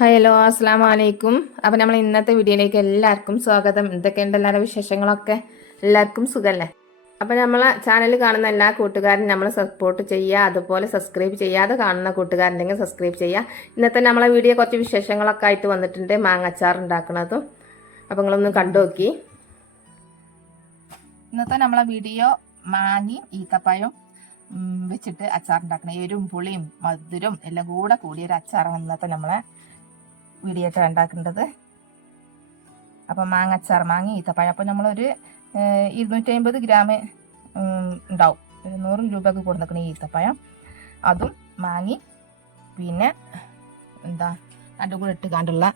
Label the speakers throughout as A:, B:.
A: Hello അസ്സാം വലൈക്കും അപ്പം നമ്മൾ ഇന്നത്തെ വീഡിയോയിലേക്ക് എല്ലാവർക്കും സ്വാഗതം. എന്തൊക്കെയുണ്ട് എല്ലാവരുടെ വിശേഷങ്ങളൊക്കെ? എല്ലാവർക്കും സുഖമല്ലേ അപ്പം നമ്മൾ ചാനൽ കാണുന്ന എല്ലാ കൂട്ടുകാരും നമ്മൾ സപ്പോർട്ട് ചെയ്യുക അതുപോലെ സബ്സ്ക്രൈബ് ചെയ്യാതെ കാണുന്ന കൂട്ടുകാരുണ്ടെങ്കിൽ സബ്സ്ക്രൈബ് ചെയ്യുക. ഇന്നത്തെ നമ്മളെ വീഡിയോ കുറച്ച് വിശേഷങ്ങളൊക്കെ ആയിട്ട് വന്നിട്ടുണ്ട്. മാങ്ങച്ചാർ ഉണ്ടാക്കുന്നതും. അപ്പം നിങ്ങളൊന്ന് കണ്ടു നോക്കി. ഇന്നത്തെ നമ്മളെ വീഡിയോ മാങ്ങയും ഈത്തപ്പഴം വെച്ചിട്ട് അച്ചാർ ഉണ്ടാക്കണം. എരും പുളിയും മധുരം എല്ലാം കൂടെ കൂടിയൊരു അച്ചാറാണ് ഇന്നത്തെ നമ്മളെ വീഡിയോ ഉണ്ടാക്കേണ്ടത്. അപ്പം മാങ്ങ അച്ചാർ മാങ്ങ ഈത്തപ്പഴം. അപ്പം നമ്മളൊരു ഇരുന്നൂറ്റി അമ്പത് ഗ്രാം ഉണ്ടാവും. ഒരു നൂറ് രൂപക്ക് കൊടുക്കുന്ന ഈത്തപ്പഴം. അതും മാങ്ങി പിന്നെ എന്താ രണ്ടും കൂടെ ഇട്ട് കാണ്ടുള്ള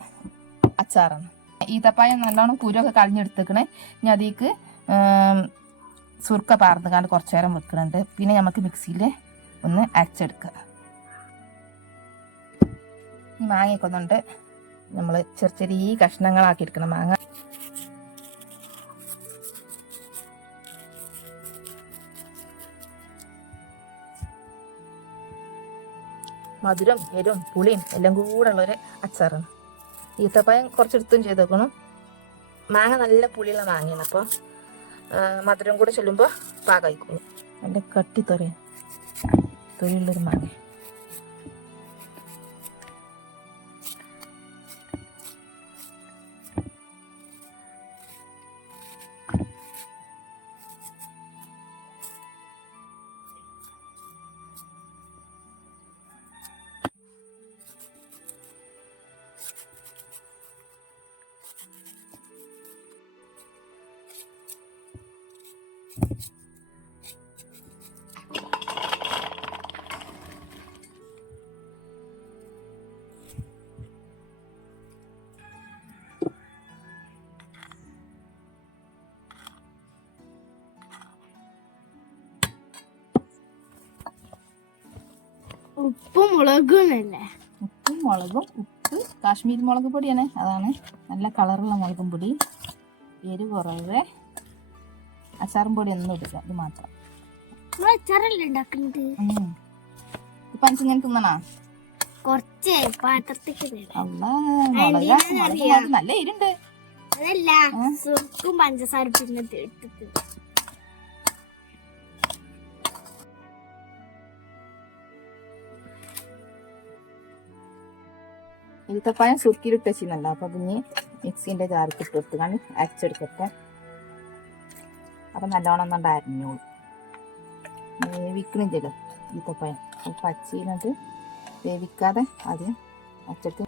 A: അച്ചാറാണ്. ഈത്തപ്പഴം നല്ലോണം കുരുവൊക്കെ കളഞ്ഞെടുത്തേക്കണേ ഇനി അതിലേക്ക് സുർക്ക പാർന്ന് കാണ്ട് കുറച്ച് നേരം വെക്കുന്നുണ്ട് പിന്നെ നമുക്ക് മിക്സിയിൽ ഒന്ന് അരച്ചെടുക്കുക. ഈ മാങ്ങയൊക്കെ ഒന്നുണ്ട് നമ്മൾ ചെറിയ ചെറിയ കഷ്ണങ്ങളാക്കി എടുക്കണം മാങ്ങ മധുരം എരും പുളിയും എല്ലാം കൂടെ ഉള്ളൊരു അച്ചാറാണ്. ഈത്തപ്പഴം കുറച്ചെടുത്തും ചെയ്തേക്കണം മാങ്ങ നല്ല പുളിയുള്ള മാങ്ങയാണ്. അപ്പോൾ മധുരം കൂടെ ചൊല്ലുമ്പോൾ പാകമായിക്കോളും നല്ല കട്ടി തൊര തൊരയുള്ളൊരു മാങ്ങ
B: ഉപ്പും മുളകും അല്ലേ
A: ഉപ്പും മുളകും ഉപ്പ് കാശ്മീരി മുളക് പൊടിയാണ്. അതാണ് നല്ല കളറുള്ള മുളകും പൊടി. എരി കുറവ്. അച്ചാറും പൊടി ഒന്നും ഇടില്ല ഇത് മാത്രം.
B: നമ്മൾ അച്ചാറല്ലേ ഉണ്ടാക്കുന്നത്?
A: ഉം. ഇപ്പൊ അഞ്ച് ഇങ്ങനെ തിന്നണാ?
B: കുറച്ച് പാത്രത്തേക്ക്
A: നല്ല എരിണ്ട്
B: അതല്ല സുർക്കും പഞ്ചസാര പിന്നെ എടുത്തിട്ട്
A: ഈത്തപ്പഴം സുർക്കിയിലിട്ട് വെച്ചിരുന്നല്ലോ അപ്പൊ പിന്നെ മിക്സിന്റെ ജാർക്ക് ഇട്ട് കൊടുത്തുകൊണ്ട് അരച്ചെടുക്കട്ടെ അപ്പൊ നല്ലോണം ഒന്നുകൊണ്ട് അരിഞ്ഞോളൂ. വേവിക്കണില്ലല്ലോ ഈത്തപ്പഴം അപ്പൊ പച്ചയിലിട്ട് വേവിക്കാതെ ആദ്യം അച്ചെടുത്ത്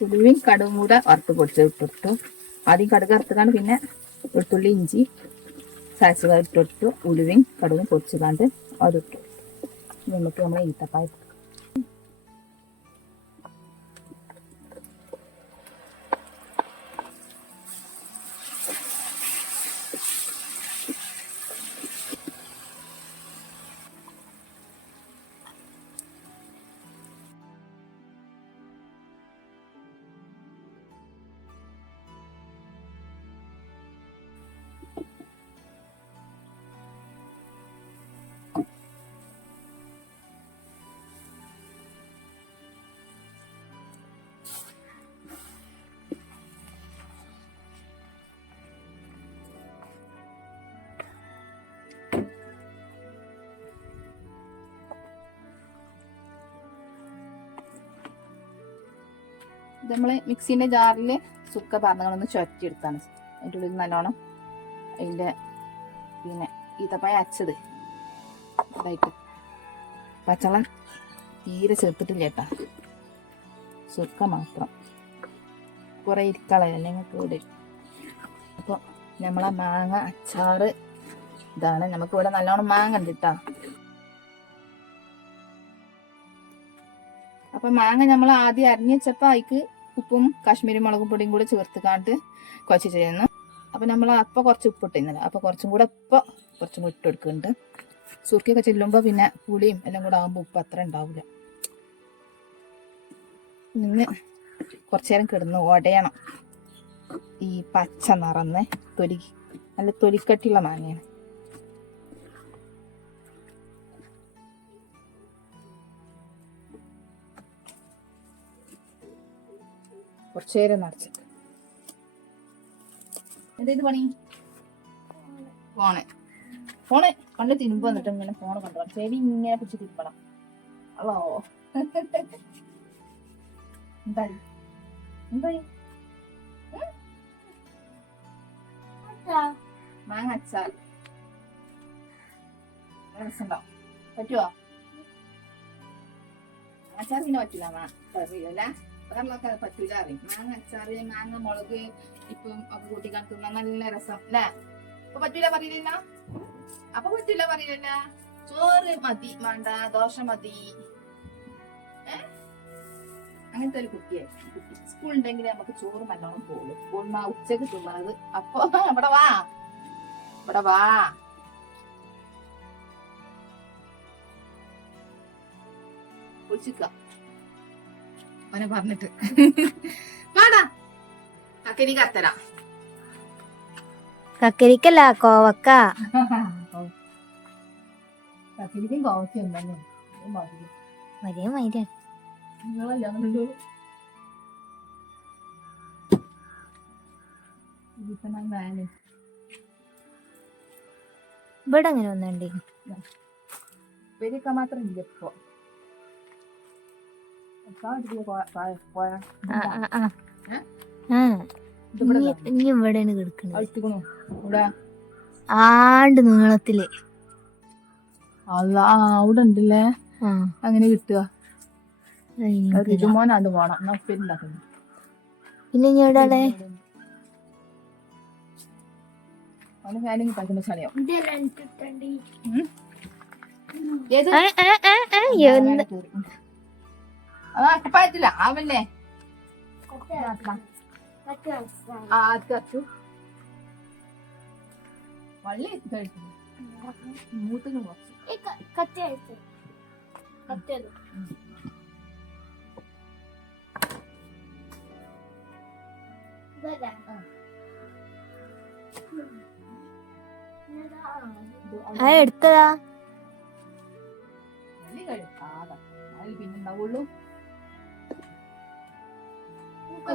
A: ഉലുവയും കടുകും കൂടെ വറുത്ത് പൊടിച്ചത് ഇട്ടിട്ടു. ആദ്യം കടുക് വറുത്തുകാണ്ട് പിന്നെ വെളുത്തുള്ളി ഇഞ്ചി സാച്ചുക ഇട്ടിട്ടു ഉലുവയും കടുകും പൊടിച്ചുകാണ്ട് അതിട്ടു എന്നിട്ട് നമ്മൾ ഈത്തപ്പായ നമ്മൾ മിക്സീന്റെ ജാറിൽ സുക്ക പറഞ്ഞങ്ങളൊന്ന് ചുരറ്റിയെടുത്താണ് അതിന്റെ ഉള്ളിൽ നല്ലോണം അതിന്റെ പിന്നെ ഈത്തപ്പായ അച്ചത് ഇതായിട്ട്. പച്ചവെള്ളം തീരെ ചേർത്തിട്ടില്ല കേട്ടാ. സുക്ക മാത്രം. കുറേ ഇരിക്കളയല്ലേ ഞങ്ങൾക്ക് ഇവിടെ. അപ്പോൾ നമ്മളെ മാങ്ങ അച്ചാറ് ഇതാണ്. നമുക്ക് ഇവിടെ നല്ലോണം മാങ്ങ ഉണ്ട് കേട്ടോ. അപ്പൊ മാങ്ങ നമ്മൾ ആദ്യം അരിഞ്ഞ് വെച്ചപ്പോ അതിക്ക് ഉപ്പും കാശ്മീരി മുളകും പൊടിയും കൂടെ ചേർത്ത് കാണ്ട് കുഴച്ച് ചെയ്യുന്നു. അപ്പൊ നമ്മൾ അപ്പൊ കുറച്ച് ഉപ്പ് ഇട്ടിരുന്നില്ല. അപ്പൊ കുറച്ചും കൂടെ ഇപ്പൊ കുറച്ചും കൂടെ ഇട്ട് കൊടുക്കുന്നുണ്ട്. സുർക്കിയൊക്കെ ചെല്ലുമ്പോ പിന്നെ പുളിയും എല്ലാം കൂടെ ആകുമ്പോ ഉപ്പ് അത്ര ഉണ്ടാവില്ല നിന്ന് കുറച്ചു നേരം കിടന്ന് ഉടയണം ഈ പച്ച നിറന്ന് തൊലി നല്ല തൊലിക്കട്ടിയുള്ള മാങ്ങയാണ്. കുറച്ചു നേരം നിറച്ച് എന്താ ഇത് പണി? ഫോണ്. ഫോണ് കണ്ട് തിരുമ്പ് വന്നിട്ട് ഇങ്ങനെ ഫോണ് കണ്ടു. ചെവി ഇങ്ങനെ പിടിച്ച് തിരുമ്പണം. ഹലോ എന്തായി? എന്തായി? മാങ്ങ അച്ചാൽ രസമുണ്ടാവും പറ്റുമോ അച്ചാർ പിന്നെ പറ്റില്ല അറിയില്ല വേറെള്ളൊക്കെ പറ്റൂല മാങ്ങ അച്ചാറ് മാങ്ങ മുളക് ഇപ്പം ഒക്കെ കൂട്ടി കണക്കുന്ന നല്ല രസം അല്ലേ? അപ്പൊ പറ്റൂല പറയില്ല അപ്പൊ പറ്റൂല പറയില്ല ചോറ് മതി വേണ്ട ദോശ മതി? അങ്ങനത്തെ ഒരു കുട്ടിയെ. കുട്ടി സ്കൂൾ ഉണ്ടെങ്കിൽ നമുക്ക് ചോറ് നല്ലോണം പോകും നിന്ന് ഉച്ചയ്ക്ക് തിന്നണത് അപ്പൊ ഇവിടെ വാ. ഇവിടെ വാ. ഒളിച്ചിക്ക അവനെ പറഞ്ഞിട്ട്. വാടാ. കക്കരി കത്തരാ.
B: കക്കരിക്കല്ല കോവക്ക.
A: കക്കരിക്കും കോവയ്ക്കും ഉണ്ടല്ലോ?
B: വലിയ മൈര ഇവിടെ അങ്ങനെ ഒന്നുണ്ട്
A: പേരൊക്കെ മാത്രം ഇല്ല ഇപ്പൊ.
B: ഇനി കിടക്കുന്നത്.
A: ഇവിടെ.
B: ആണ്ട് നീളത്തിൽ.
A: അല്ല ആ, അവിടെ ഉണ്ടല്ലേ?
B: ആ.
A: അങ്ങനെ കിട്ടുക? പോണം.
B: പിന്നെ
A: ചളിയാവും ഉം. ഏത്? അതാ കുപ്പായത്തില്ല ആവല്ലേ വള്ളി കഴിച്ചു? മൂത്തിന്
B: എടുത്തതാ.
A: കഴിച്ചു പിന്നെ ഉണ്ടാവുള്ളൂ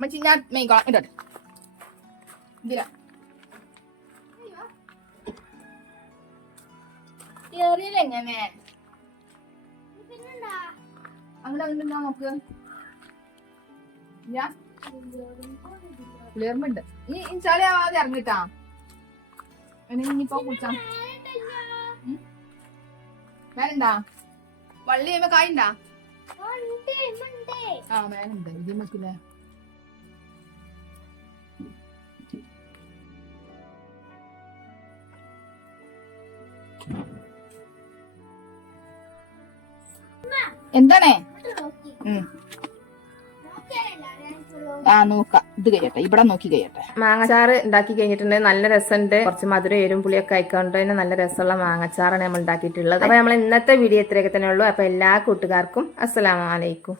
A: മച്ചി ഞാൻ മേയ്ക്കോളാം ഇടട്ടെ ഇതിലാ. നോക്ക്? ഞാൻ പുളിയർമുണ്ട് ഈ ഈ ചളി ആവാതെ ഇറങ്ങിട്ടാ. ഇനി ഇനിയിപ്പോ കുടിച്ചാ വേണ്ടാ വള്ളി ചെയ്യുമ്പോ കായുണ്ടാ? ആ മേലുണ്ട്. ഇത് നോക്കില്ലേ എന്താണേ? ഉം. ആ നോക്കാം. ഇത് കഴിയട്ടെ. ഇവിടെ നോക്കി കഴിയട്ടെ.
C: മാങ്ങച്ചാറ് ഉണ്ടാക്കി കഴിഞ്ഞിട്ടുണ്ട്. നല്ല രസമുണ്ട്. കുറച്ച് മധുരം എരും പുളിയൊക്കെ ആയിക്കൊണ്ട് തന്നെ നല്ല രസമുള്ള മാങ്ങച്ചാറാണ് നമ്മൾ ഉണ്ടാക്കിയിട്ടുള്ളത്. അപ്പൊ നമ്മൾ ഇന്നത്തെ വീഡിയോ ഇത്രയൊക്കെ തന്നെ ഉള്ളൂ. അപ്പൊ എല്ലാ കൂട്ടുകാർക്കും അസ്സലാമലൈക്കും